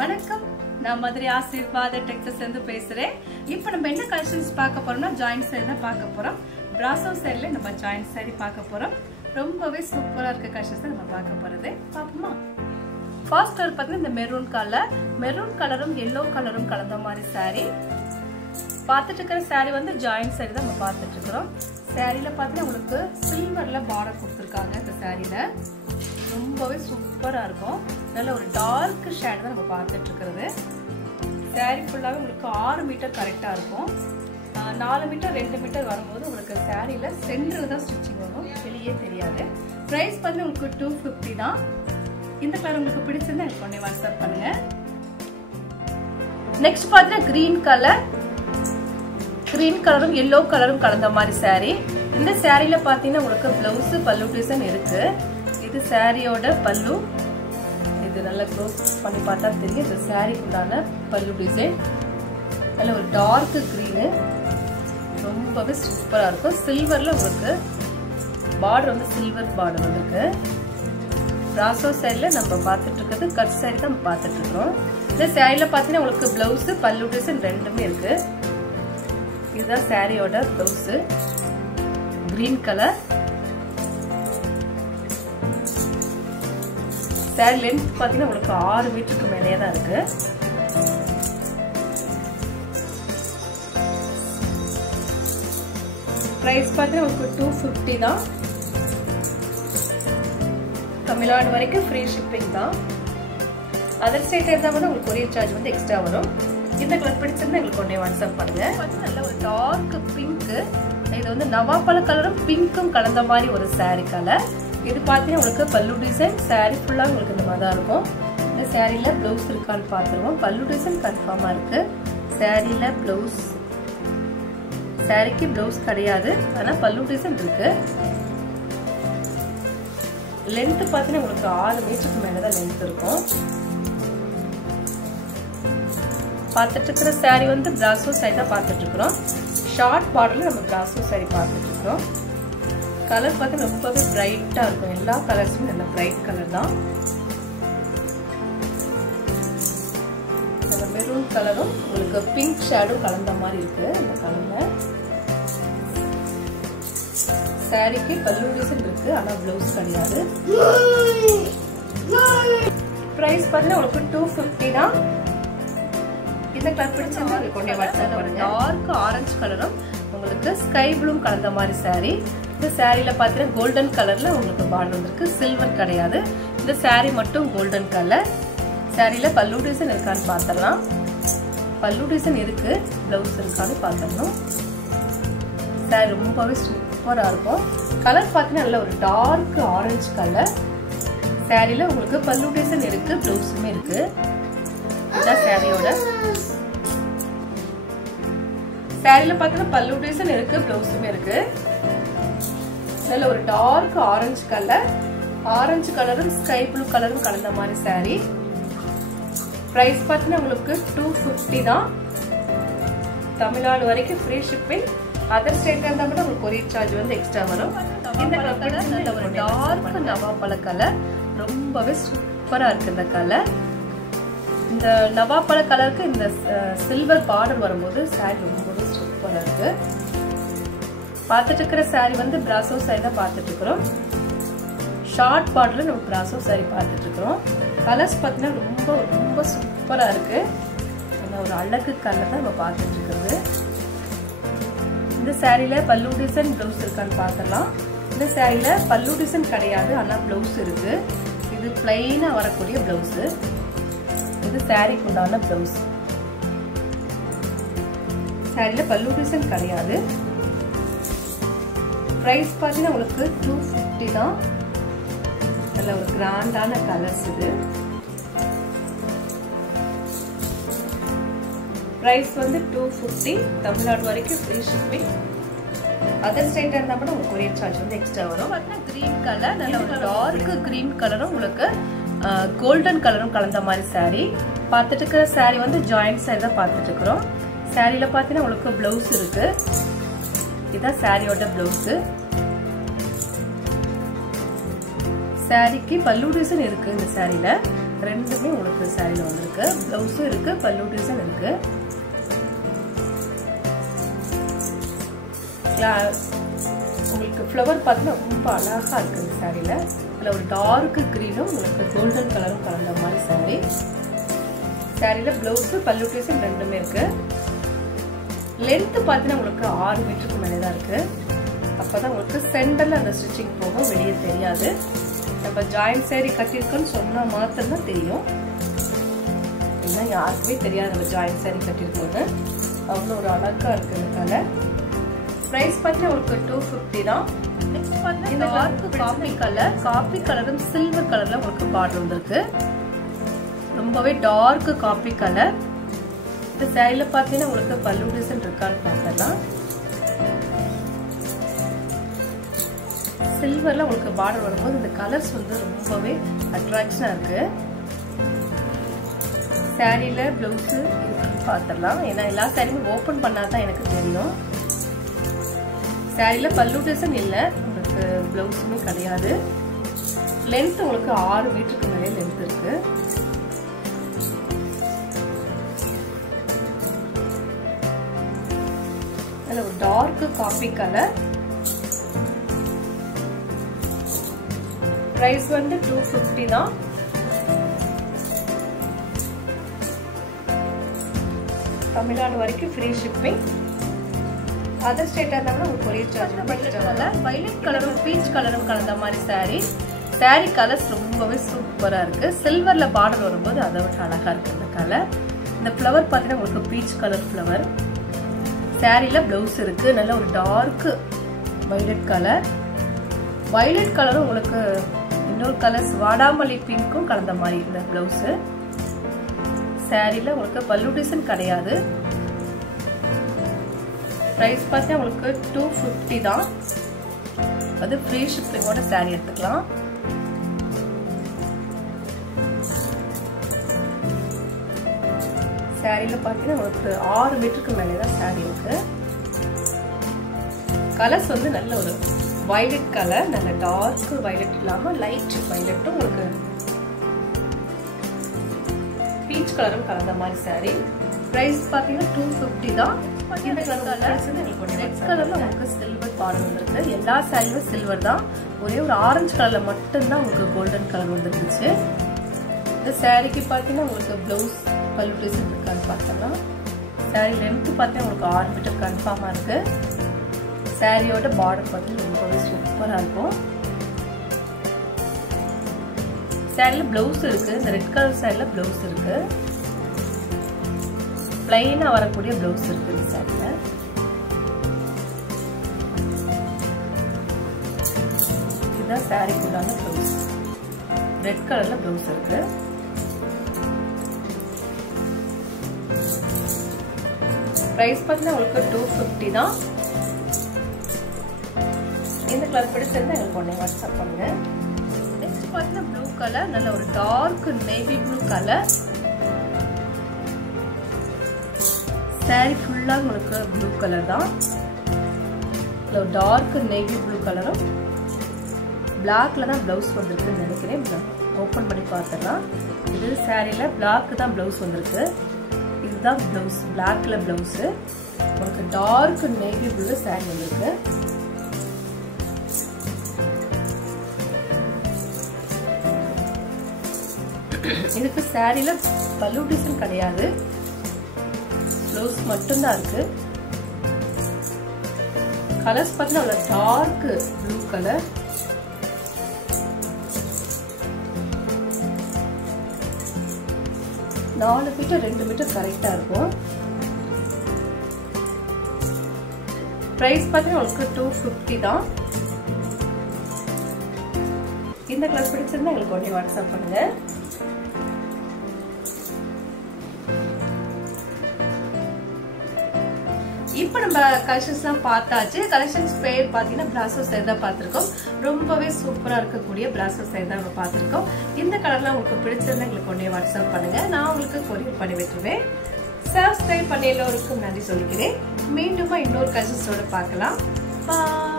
வணக்கம், நான் மதுரை ஆசீர்வாத டெக்ஸஸ்ல இருந்து பேசுறேன். இப்போ நம்ம என்ன கலெக்ஷன்ஸ் பார்க்க போறோம்னா ஜாயிண்ட் சாரி தான் பார்க்க போறோம். பிராசோ சாரில நம்ம ஜாயிண்ட் சாரி பார்க்க போறோம். ரொம்பவே சூப்பரா இருக்க கலெக்ஷன்ஸ் தான் நம்ம பார்க்க போறது. பாப்போமா? ஃபர்ஸ்ட் கலர் பார்த்தீங்கன்னா இந்த மெரூன் கலரும் எல்லோ கலரும் கலந்த மாதிரி சாரி. பார்த்துட்டு இருக்கிற சாரி வந்து ஜாயிண்ட் சாரி தான் நம்ம பார்த்துட்டு இருக்கிறோம். சாரியில பார்த்தீங்கன்னா உங்களுக்கு சில்வர்ல பார்டர் கொடுத்துருக்காங்க. இந்த சாரியில ரொம்பவே சூப்பரா இருக்கும். நல்ல ஒரு டார்க் ஷேட் தான் நம்ம பார்த்துட்டு இருக்கிறது. சாரி ஃபுல்லாவே உங்களுக்கு 6 மீட்டர் கரெக்டா இருக்கும். 4 மீட்டர் 2 மீட்டர் வரும்போது உங்களுக்கு சாரியில சென்டர்ல தான் ஸ்டிச்சிங் வரும், வெளியே தெரியாது. பிரைஸ் பார்த்தீங்கன்னா உங்களுக்கு 250 தான். இந்த கலர் உங்களுக்கு பிடிச்சிருந்தா எனக்கு உடனே வாட்ஸ்அப் பண்ணுங்க. நெக்ஸ்ட் பார்த்தீங்கன்னா கிரீன் கலரும் எல்லோ கலரும் கலந்த மாதிரி சாரி. இந்த சாரியில பாத்தீங்கன்னா உங்களுக்கு பிளவுஸ் பல்லு டிசைன் இருக்கு. இது சாரியோட பல்லு. இது நல்லா க்ளோஸ் பண்ணி பார்த்தா தெரியும். இந்த சாரிக்கு உண்டான பல்லு டிசைன் நல்ல ஒரு டார்க் கிரீனு, ரொம்பவே சூப்பரா இருக்கும். சில்வர்ல உங்களுக்கு பார்டர் வந்து சில்வர் பார்டர் வந்துருக்கு. பிராசோ சாரில நம்ம பார்த்துட்டு இருக்கிறது கட் சாரி தான் பார்த்துட்டு இருக்கிறோம். இந்த சாரியில பாத்தீங்கன்னா உங்களுக்கு பிளவுஸ் பல்லு டிசைன் ரெண்டுமே இருக்கு. இதுதான் சாரியோட blouse, green colour. Sorry length பாத்தீங்கன்னா உங்களுக்கு 6 மீட்டருக்கு மேலே தான் இருக்கு. பிரைஸ் பாத்தீங்கன்னா உங்களுக்கு 250 தான். தமிழ்நாடு வரைக்கும் ஃப்ரீ ஷிப்பிங் தான். அதர் ஸ்டேட் இருந்தா வந்து உங்களுக்கு கொரியர் சார்ஜ் வந்து எக்ஸ்ட்ரா வரும். இந்த கலர் பிடிச்சிருந்தா எங்களுக்கு உடனே வாட்ஸ்அப் பண்ணுங்க. நல்ல ஒரு டார்க் பிங்க். இது வந்து நவாப்பழ கலரும் பிங்க்கும் கலந்த மாதிரி ஒரு சாரி கலர். இது பாத்தீங்கன்னா உங்களுக்கு பல்லு டிசைன். சாரி ஃபுல்லா உங்களுக்கு இந்த மாதிரி தான் இருக்கும். இந்த சாரியில பிளவுஸ் இருக்கான்னு பாத்துருவோம். பல்லு டிசைன் கன்ஃபார்மா இருக்கு. சாரியில பிளவுஸ், சாரிக்கு பிளவுஸ் கிடையாது, ஆனா பல்லு டிசைன் இருக்கு. லென்த் பாத்தீங்கன்னா உங்களுக்கு 6 மீட்டருக்கு மேலதான் லென்த் இருக்கும். பார்த்துட்டு இருக்கிற சாரி வந்து பிராசோ சாரி தான் பார்த்துட்டு இருக்கிறோம். ஷார்ட் பார்டர்ல நம்ம பிராசோ சாரி பார்த்துட்டு இருக்கிறோம். கலர் பார்த்து ரொம்பவே பிரைட்டா இருக்கும். எல்லா கலர்ஸுமே நல்ல பிரைட் கலர் தான். அந்த மெரூன் கலரும் உங்களுக்கு பிங்க் ஷேடும் கலந்த மாதிரி இருக்கு. இந்த கலர்ல சாரிக்கு பல்லு டிசைன் இருக்கு, ஆனா பிளவுஸ் கிடையாது. பிரைஸ் பார்த்தீங்கன்னா உங்களுக்கு 250 தான். இந்த கலர் பிடிச்சிருந்தா கொண்டே வாட்ஸ்அப் பண்ணுங்க. டார்க் ஆரஞ்சு கலரும் உங்களுக்கு ஸ்கை ப்ளூ கலந்த மாதிரி சாரி. இந்த சாரியில பாத்தீங்கன்னா கோல்டன் கலர்ல உங்களுக்கு பார்டர் வந்திருக்கு, சில்வர் கிடையாது. இந்த சாரி மட்டும் கோல்டன் கலர். சாரியில பல்லு டிசைன் இருக்கான்னு பாத்திரலாம். பல்லு டிசைன் இருக்கு, பிளவுஸ் இருக்கான்னு பாத்திரணும். சாரி ரொம்பவே சூப்பரா இருக்கும். கலர் பாத்தீங்கன்னா நல்ல ஒரு டார்க் ஆரஞ்சு கலர். சாரியில உங்களுக்கு பல்லு டிசைன் இருக்கு, பிளவுஸுமே இருக்கு. இதுதான் சாரியோட. சாரியில பாத்தீங்கன்னா பல்லு டிசைன் இருக்கு, பிளவுஸுமே இருக்கு. நல்ல ஒரு டார்க் ஆரஞ்சு கலர். ஆரஞ்சு கலரும் ஸ்கை ப்ளூ கலரும் கலந்த மாதிரி சாரி. பிரைஸ் பாத்தீங்கன்னா உங்களுக்கு 250 தான். தமிழ்நாடு வரைக்கும் ஃப்ரீ ஷிப்பிங். அதர் ஸ்டேட்ல இருந்தா கூட உங்களுக்கு கொரியர் சார்ஜ் வந்து எக்ஸ்ட்ரா வரும். இந்த கலர் நல்ல ஒரு டார்க் நவாப்பழ கலர், ரொம்பவே சூப்பரா இருக்கு இந்த கலர். இந்த நவாப்பழ கலருக்கு இந்த சில்வர் பார்டர் வரும்போது சாரி ரொம்பவே சூப்பரா இருக்கு. பார்த்துட்டு இருக்கிற சாரி வந்து பிராசோ சாரி தான் பார்த்துட்டு இருக்கிறோம். ஷார்ட் பார்டர்ல நம்ம பிராசோ சாரி பார்த்துட்டு இருக்கிறோம். கலர்ஸ் பார்த்தீங்கன்னா ரொம்ப ரொம்ப சூப்பரா இருக்கு. ஒரு அழகு கலர் தான் நம்ம பார்த்துட்டு இருக்கிறது. இந்த சாரியில பல்லு டிசைன் பிளவுஸ் இருக்கான்னு பார்க்கலாம். இந்த சாரியில பல்லு டிசைன் கிடையாது, ஆனா பிளவுஸ் இருக்கு. இது பிளைனா வரக்கூடிய பிளவுஸ். இது சாரிக்கு உண்டான பிளவுஸ். சாரியில பல்லு டிசைன் கிடையாது. பிரைஸ் பாத்தீங்கன்னா உங்களுக்கு 250 தான். நல்ல ஒரு கிராண்டான கலர்ஸ் இது. பிரைஸ் வந்து 250. தமிழ்நாடு வரைக்கும் ஃப்ரீ ஷிப்பிங். அதர் ஸ்டேட் இருந்தா கூட உங்களுக்கு கொரியர் சார்ஜ் வந்து எக்ஸ்ட்ரா வரும். பார்த்தீங்கன்னா கிரீன் கலர், நல்ல ஒரு டார்க் கிரீன் கலரும் உங்களுக்கு கோல்டன் கலரும் கலந்த மாதிரி சாரி. பார்த்துட்டு இருக்கிற சாரி வந்து ஜாயிண்ட் சாரி தான் பார்த்துட்டு இருக்கிறோம். சாரியில பாத்தீங்கன்னா உங்களுக்கு பிளவுஸ் இருக்கு. இதுதான் சாரியோட பிளவுஸ். சாரிக்கு பல்லு டிசைன் இருக்கு. இந்த சாரியில ரெண்டுமே உங்களுக்கு சாரில வந்திருக்கு. பிளவுஸும் இருக்கு, பல்லு டிசைன் இருக்கு. உங்களுக்கு ஃப்ளவர் பார்த்தீங்கன்னா ரொம்ப அழகா இருக்கு இந்த சாரியில. இதுல ஒரு டார்க் கிரீனும் உங்களுக்கு கோல்டன் கலரும் கலந்த மாதிரி சாரி. சாரியில பிளவுஸ் பல்லு டிசைன் ரெண்டுமே இருக்கு. லென்த் பார்த்தீங்கன்னா உங்களுக்கு 6 மீட்டருக்கு மேலே தான் இருக்கு. அப்பதான் உங்களுக்கு சென்டர்ல அந்த ஸ்டிச்சிங் போகும், வெளியே தெரியாது. நம்ம ஜாயிண்ட் சாரி கட்டியிருக்கோன்னு சொன்னா மாத்திரம் தான் தெரியும். ஏன்னா யாருக்குமே தெரியாது நம்ம ஜாயிண்ட் சாரி கட்டியிருக்கோன்னு. அவ்வளோ ஒரு அழகா இருக்கு இந்த கலர். பிரைஸ் பார்த்தீங்கன்னா உங்களுக்கு 250 தான். நெக்ஸ்ட் பார்த்தீங்கன்னா இந்த காபி கலரும் சில்வர் கலர்ல உங்களுக்கு பார்டர் வந்திருக்கு. ரொம்பவே டார்க் காபி கலர். இந்த சாரியில பார்த்தீங்கன்னா உங்களுக்கு பல்லு டிசைன் இருக்கான்னு பார்த்தலாம். சில்வர்ல உங்களுக்கு பார்டர் வரும்போது இந்த கலர்ஸ் வந்து ரொம்பவே அட்ராக்ஷனா இருக்கு. சாரியில பிளவுஸ் பார்த்துடலாம். ஏன்னா எல்லா சாரியும் ஓபன் பண்ணாதான் எனக்கு தெரியும். சாரியில பல்லு டிசைன் இல்ல, உங்களுக்கு பிளவுஸுமே கிடையாது. லென்த் உங்களுக்கு 6 மீட்டருக்கு மேலே லென்த் இருக்கு. நல்ல ஒரு டார்க் காபி கலர். பிரைஸ் வந்து 250 தான். தமிழ்நாடு வரைக்கும் ஃப்ரீ ஷிப்பிங். அதர் ஸ்டேட்டா இருந்தாலும் ஒரு கொரியர் சார்ஜ். வயலட் கலரும் பீச் கலரும் கலந்த மாதிரி சாரி. சாரி கலர்ஸ் ரொம்பவே சூப்பரா இருக்கு. சில்வர்ல பார்டர் வரும்போது அதை விட அழகா இருக்கு இந்த கலர். இந்த ஃப்ளவர் பார்த்தீங்கன்னா உங்களுக்கு பீச் கலர் ஃப்ளவர். சாரியில பிளவுஸ் இருக்கு. நல்ல ஒரு டார்க் வயலட் கலர். வயலட் கலரும் உங்களுக்கு இன்னொரு கலர்ஸ் வாடாமல்லி பிங்க்கும் கலந்த மாதிரி இந்த பிளவுஸ். சாரியில உங்களுக்கு பல்லு டிசைன் கிடையாது. பிரைஸ் பார்த்தா உங்களுக்கு 250 தான். அது ஃப்ரீ ஷிப்பிங்கோட சாரி எடுத்துக்கலாம். சாரியில பார்த்தீங்கன்னா உங்களுக்கு 6 மீட்டருக்கு மேலே தான் சாரி இருக்கு. கலர்ஸ் வந்து நல்ல ஒரு வயலட் கலர், நல்ல டார்க் வயலட் இல்லாம லைட் வயலட்டும் உங்களுக்கு பீச் கலரும் கலந்த மாதிரி சாரி. பிரைஸ் பார்த்தீங்கன்னா 250 தான். இந்த ரெட் கலர்ல உங்களுக்கு சில்வர் பார்டர் வந்துருக்கு. எல்லா சாரியும் சில்வர் தான். ஒரே ஒரு ஆரஞ்சு கலர்ல மட்டும்தான் உங்களுக்கு கோல்டன் கலர் வந்துருந்துச்சு. இந்த சாரிக்கு பார்த்தீங்கன்னா உங்களுக்கு பிளவுஸ் பல்லு டிசைன் இருக்கான்னு பார்த்தோம்னா சாரி லென்த் பார்த்தீங்கன்னா உங்களுக்கு 6 மீட்டர் கன்ஃபார்மா இருக்கு. சாரியோட பார்டர் பார்த்தீங்கன்னா ரொம்பவே சூப்பரா இருக்கும். சாரியில பிளவுஸ் இருக்கு. இந்த ரெட் கலர் சாரியில பிளவுஸ் இருக்கு. பிளைனா வரக்கூடிய பிளவுஸ் இருக்கு இந்த சாரியில. இதுதான் சாரிக்குள்ளான பிளவுஸ். ரெட் கலர்ல பிளவுஸ் இருக்கு. பிரைஸ் பார்த்தீங்கன்னா உங்களுக்கு 250 தான். இந்த கலர் பிடிச்சிருந்தா எங்களுக்கு உடனே வாட்ஸ்அப் பண்ணுங்க. நெக்ஸ்ட் பார்த்தீங்கன்னா ப்ளூ கலர், நல்ல ஒரு dark navy blue colour. Sari ஃபுல்லா உங்களுக்கு ப்ளூ கலர் தான். ஒரு டார்க் நேவி ப்ளூ கலரும் பிளாக்ல தான் பிளவுஸ் வந்திருக்குன்னு நினைக்கிறேன். ஓபன் பண்ணி பார்த்தலாம். இது சாரியில பிளாக் தான் பிளவுஸ் வந்திருக்கு. இதுதான் பிளவுஸ், பிளாக்ல பிளவுஸ். உங்களுக்கு டார்க் நேவி ப்ளூ சாரி வந்திருக்கு. இதுக்கு சாரியில பல்லு டிசைன் கிடையாது, பிளவுஸ் மட்டும்தான் இருக்கு. கலர்ஸ் பார்த்தீங்கன்னா டார்க் ப்ளூ கலர், நாலு மீட்டர் 2 மீட்டர் கரெக்டா இருக்கும். பிரைஸ் பார்த்தீங்கன்னா உங்களுக்கு 250 தான். இந்த கலர் பிடிச்சிருந்தா எங்களுக்கு உடனே வாட்ஸ்அப் பண்ணுங்க. இப்போ நம்ம கலெக்ஷன்ஸ்லாம் பார்த்தாச்சு. கலெக்ஷன்ஸ் பேர் பார்த்தீங்கன்னா பிராசோ சைடு தான் பார்த்துருக்கோம். ரொம்பவே சூப்பராக இருக்கக்கூடிய பிராசோ சைடு தான் நம்ம பார்த்துருக்கோம். இந்த கலர்லாம் உங்களுக்கு பிடிச்சிருந்தா எங்களுக்கு உடனே வாட்ஸ்அப் பண்ணுங்க, நான் உங்களுக்கு கொரியர் பண்ணி விட்டுருவேன். சப்ஸ்கிரைப் பண்ண எல்லோருக்கும் நன்றி சொல்லிக்கிறேன். மீண்டும் இன்னொரு கலெக்ஷன்ஸோட பார்க்கலாம். பாய்.